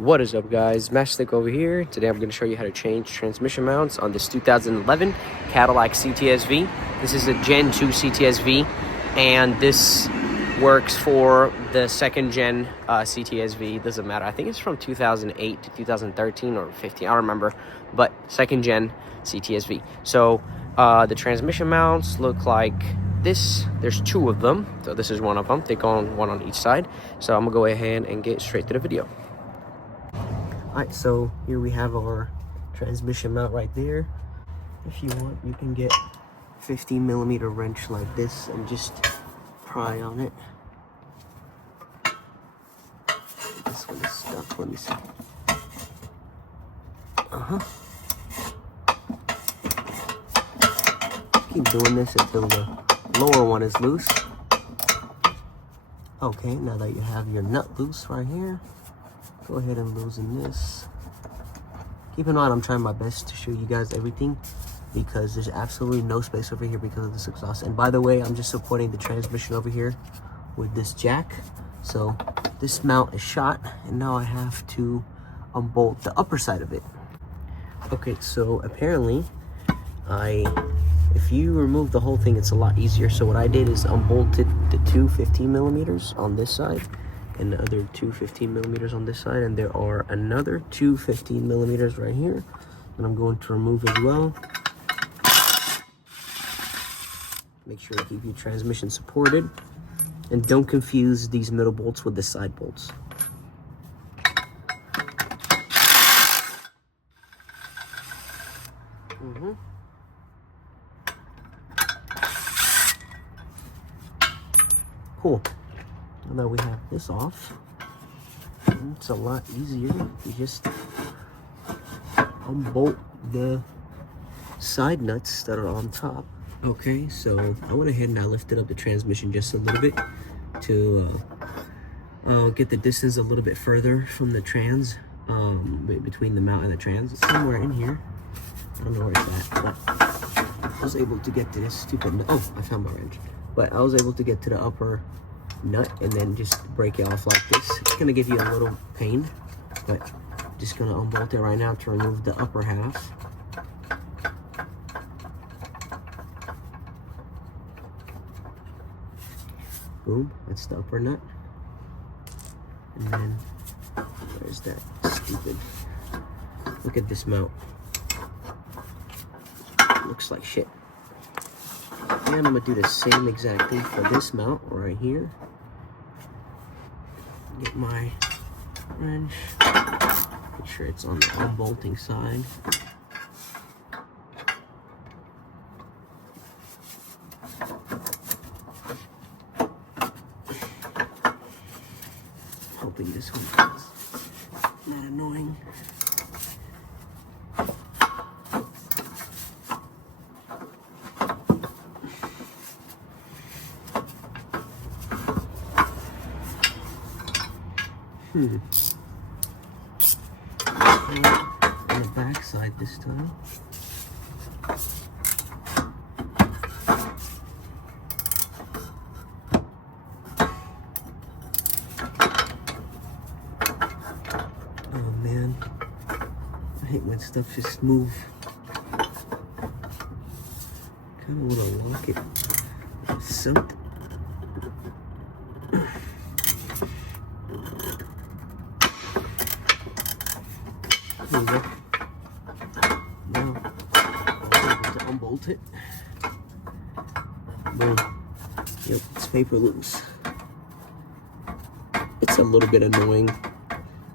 What is up, guys? Matchstick over here. Today I'm going to show you how to change transmission mounts on this 2011 Cadillac CTS-V. This is a Gen 2 CTS-V, and this works for the second gen CTS-V. Doesn't matter. I think it's from 2008 to 2013 or 15. I don't remember, but second gen CTS-V. So the transmission mounts look like this. There's two of them, so this is one of them. They go on one on each side. So I'm gonna go ahead and get straight to the video. Alright, so here we have our transmission mount right there. If you want, you can get 15mm wrench like this and just pry on it. This one is stuck. Let me see. Keep doing this until the lower one is loose. Okay, now that you have your nut loose right here, go ahead and loosen this. Keep in mind, I'm trying my best to show you guys everything because there's absolutely no space over here because of this exhaust. And by the way, I'm just supporting the transmission over here with this jack. So this mount is shot, and now I have to unbolt the upper side of it. Okay, so apparently if you remove the whole thing, it's a lot easier. So what I did is unbolted the two 15mm on this side and the other two 15mm on this side, and there are another two 15mm right here that I'm going to remove as well. Make sure to keep your transmission supported, and don't confuse these middle bolts with the side bolts. Cool. Now that we have this off, it's a lot easier. You just unbolt the side nuts that are on top. Okay, so I went ahead and I lifted up the transmission just a little bit to get the distance a little bit further from the trans, between the mount and the trans. It's somewhere in here. I don't know where it's at, but I was able to get to this stupid nut. Oh, I found my wrench. But I was able to get to the upper nut and then just break it off like this. It's gonna give you a little pain, but just gonna unbolt it right now to remove the upper half. Boom, that's the upper nut. And then there's that stupid, look at this mount. Looks like shit. And I'm gonna do the same exact thing for this mount right here. Get my wrench, make sure it's on the unbolting side. Hoping this one is not annoying. On the back side this time. Oh man, I hate when stuff just move. Kinda wanna lock it with something. There we go. Now, I was able to unbolt it. Boom. Yep, it's paper loose. It's a little bit annoying,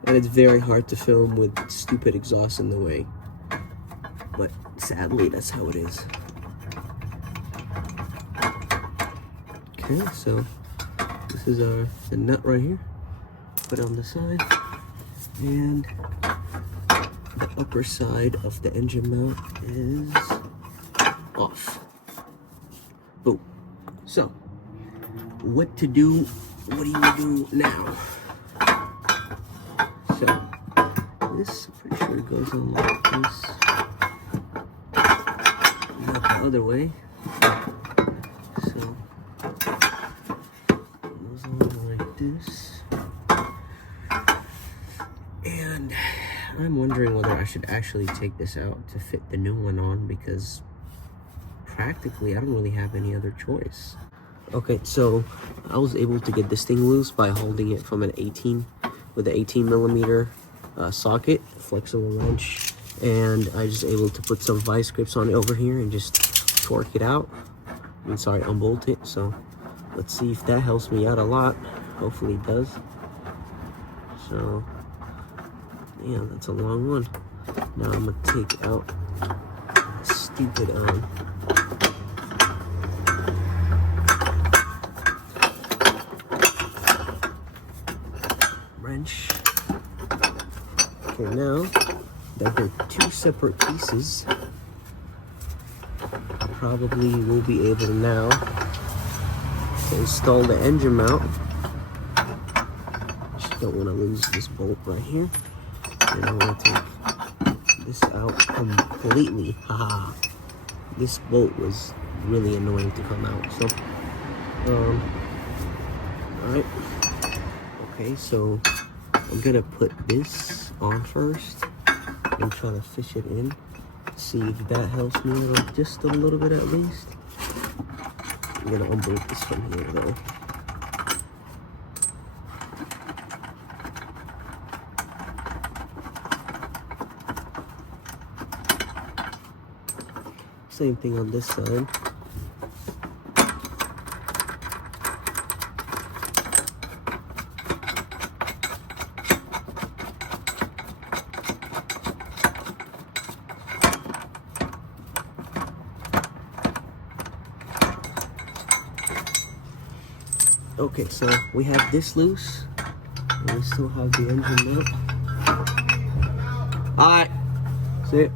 and it's very hard to film with stupid exhaust in the way. But sadly, that's how it is. Okay, so this is the nut right here. Put it on the side, and the upper side of the engine mount is off. Boom. So, what to do? What do you do now? So, this, I'm pretty sure it goes on like this. Not the other way. So, it goes on like this. And I'm wondering whether I should actually take this out to fit the new one on, because practically I don't really have any other choice. Okay, so I was able to get this thing loose by holding it from an 18 with an 18 millimeter socket, flexible wrench, and I was able to put some vice grips on it over here and just torque it out. Unbolt it. So let's see if that helps me out a lot. Hopefully it does. So yeah, that's a long one. Now I'm gonna take out stupid wrench. Okay, now that they're two separate pieces, probably will be able now to install the engine mount. Just don't want to lose this bolt right here, and I want to take this out completely. Haha, this bolt was really annoying to come out. So all right, okay, so I'm gonna put this on first and try to fish it in. See if that helps me just a little bit at least. I'm gonna unbolt this from here though. Same thing on this side. Okay, so we have this loose, and we still have the engine mount. Alright, see it.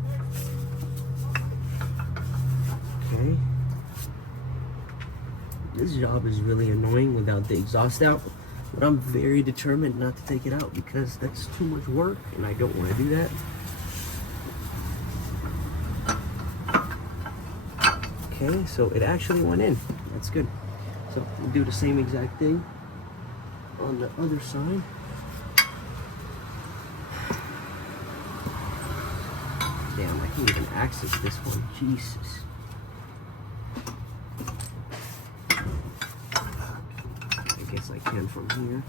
Okay. This job is really annoying without the exhaust out, but I'm very determined not to take it out because that's too much work, and I don't want to do that. Okay, so it actually went in. That's good. So we'll do the same exact thing on the other side. Damn, I can't even access this one. Jesus. I guess I can from here.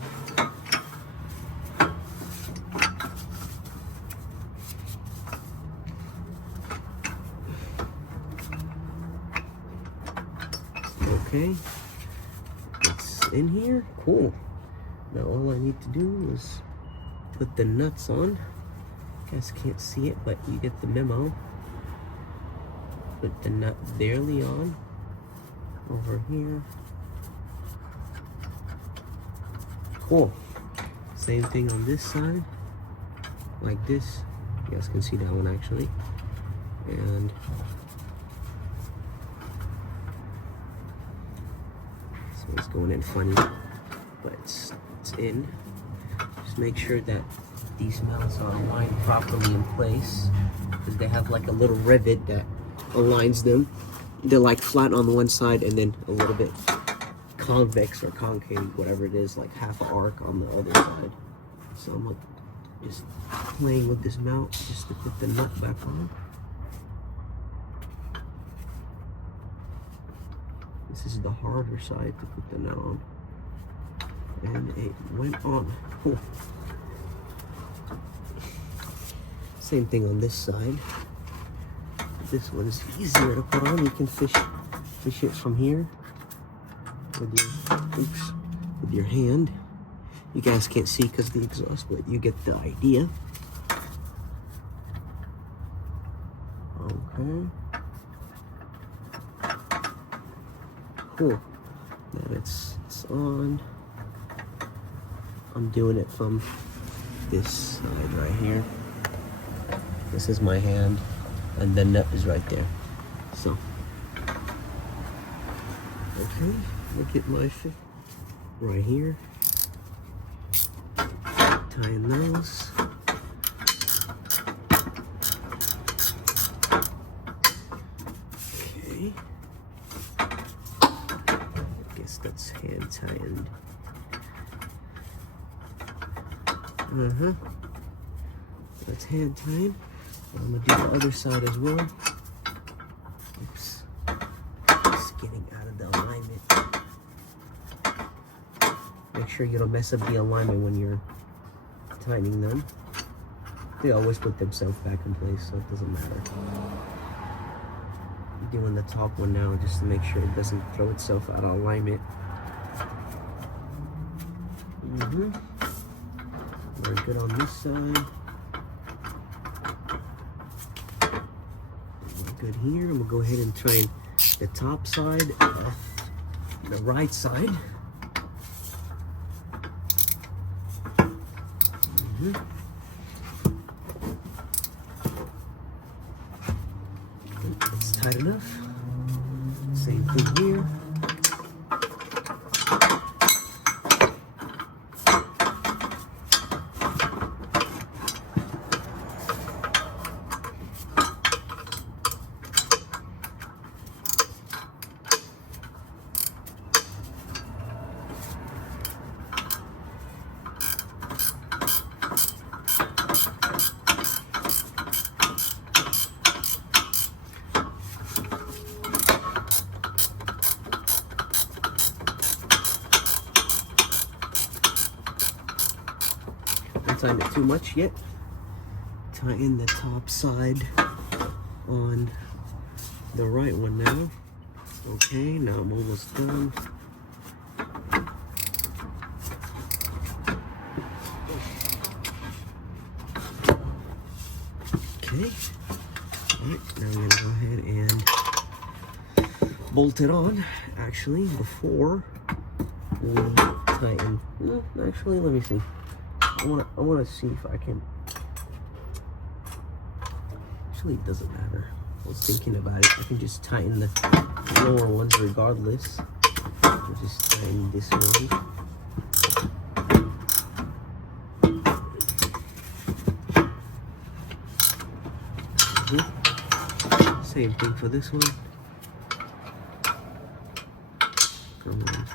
Okay. In here, cool. Now all I need to do is put the nuts on. You guys can't see it, but you get the memo. Put the nut barely on over here. Cool. Same thing on this side, like this. You guys can see that one actually. And it's going in funny, but it's in. Just make sure that these mounts are aligned properly in place, because they have like a little rivet that aligns them. They're like flat on the one side and then a little bit convex or concave, whatever it is, like half an arc on the other side. So I'm just playing with this mount just to put the nut back on. This is the harder side to put the nut on. And it went on. Cool. Same thing on this side. This one is easier to put on. You can fish it from here with your hand. You guys can't see because of the exhaust, but you get the idea. Okay. Cool. Now it's on. I'm doing it from this side right here. This is my hand, and the nut is right there. So, okay, look at my fit right here. Tying those. Okay. I guess that's hand tying. That's hand tied. I'm gonna do the other side as well. Oops. Just getting out of the alignment. Make sure you don't mess up the alignment when you're tightening them. They always put themselves back in place, so it doesn't matter. I'm doing the top one now just to make sure it doesn't throw itself out of alignment. We're good on this side. We're good here. I'm gonna go ahead and try the top side of the right side. It's tight enough. Same thing here. Tighten it too much yet. Tighten the top side on the right one now. Okay, now I'm almost done. Okay. Alright, now I'm gonna go ahead and bolt it on. Actually, before we tighten. Actually, let me see. I wanna see if I can. Actually, it doesn't matter. I was thinking about it. I can just tighten the lower ones regardless. I'll just tighten this one. Same thing for this one. Come on.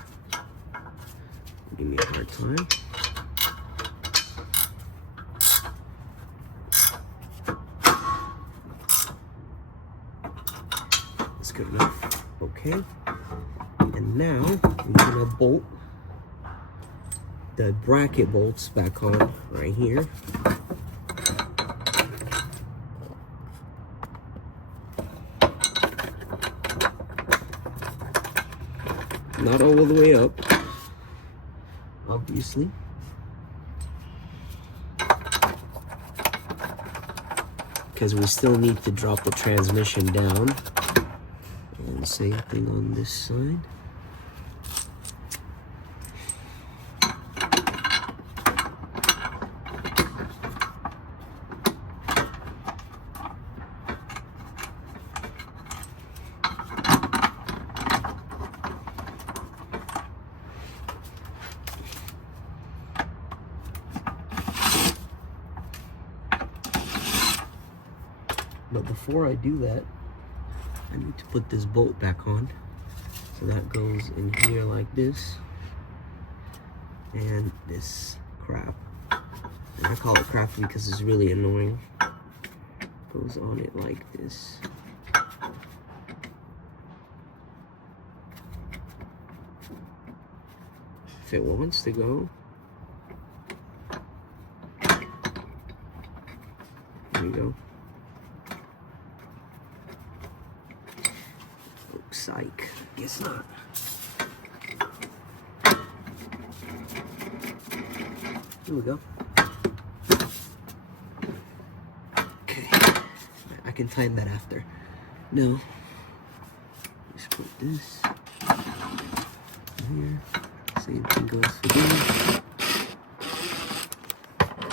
Give me a hard time. Good enough. Okay, and now I'm gonna bolt the bracket bolts back on right here. Not all the way up, obviously. Because we still need to drop the transmission down. And same thing on this side. But before I do that, I need to put this bolt back on. So that goes in here like this. And this crap. And I call it crap because it's really annoying. Goes on it like this. If it wants to go. There we go. Psych. Guess not. Here we go. Okay. I can tighten that after. No. Just put this here. Same thing goes for this.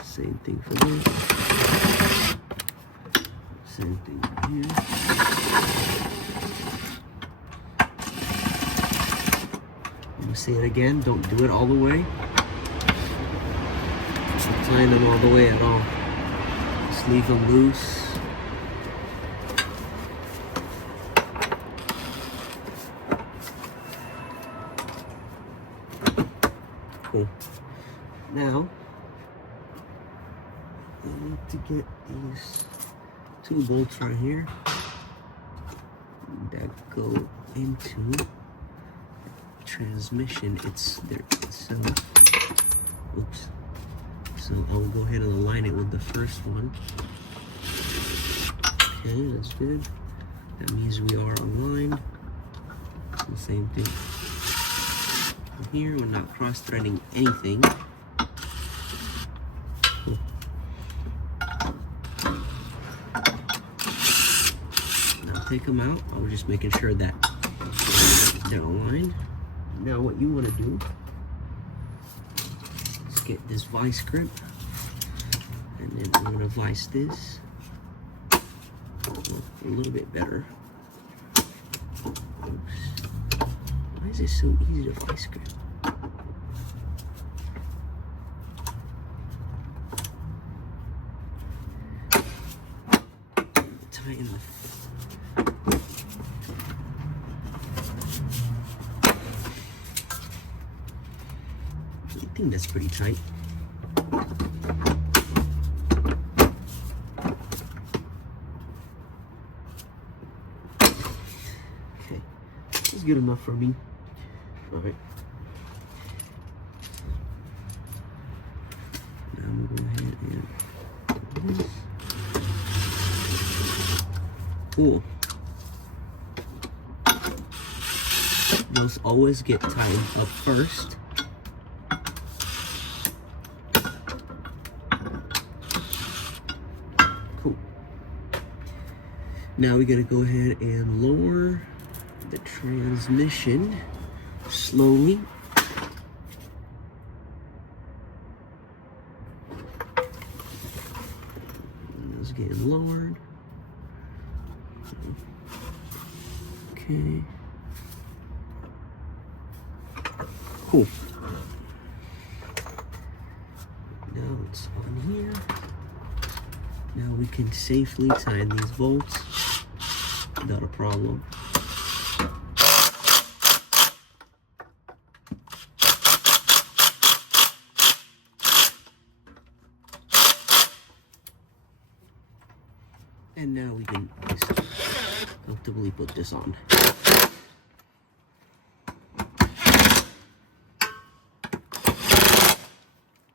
Same thing for this. Same thing here. Say it again, don't do it all the way. Don't tie them all the way at all. Just leave them loose. Cool. Now, want to get these 2 bolts right here that go into transmission. It's there. So, oops. So I'll go ahead and align it with the first one. Okay, that's good. That means we are aligned. The same thing here. We're not cross-threading anything. Cool. Now take them out. I was just making sure that they're aligned. Now what you want to do is get this vice grip, and then I'm going to vice this a little bit better. Oops. Why is it so easy to vice grip? Tighten the I think that's pretty tight. Okay, this is good enough for me. All right. Now I'm gonna go ahead and do this. Cool. Those always get tightened up first. Cool. Now we're gonna go ahead and lower the transmission slowly. It's getting lowered. Okay. Cool. Now it's on here. Now we can safely tighten these bolts without a problem. And now we can just comfortably put this on.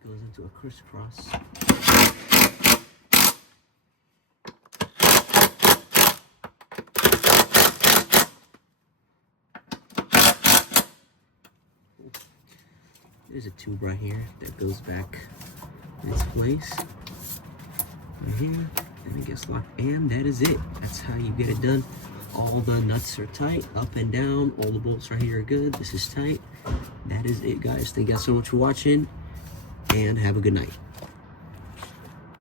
Goes into a crisscross. There's a tube right here that goes back in its place. Right here. And it gets locked, and that is it. That's how you get it done. All the nuts are tight, up and down. All the bolts right here are good. This is tight. That is it, guys. Thank you guys so much for watching, and have a good night.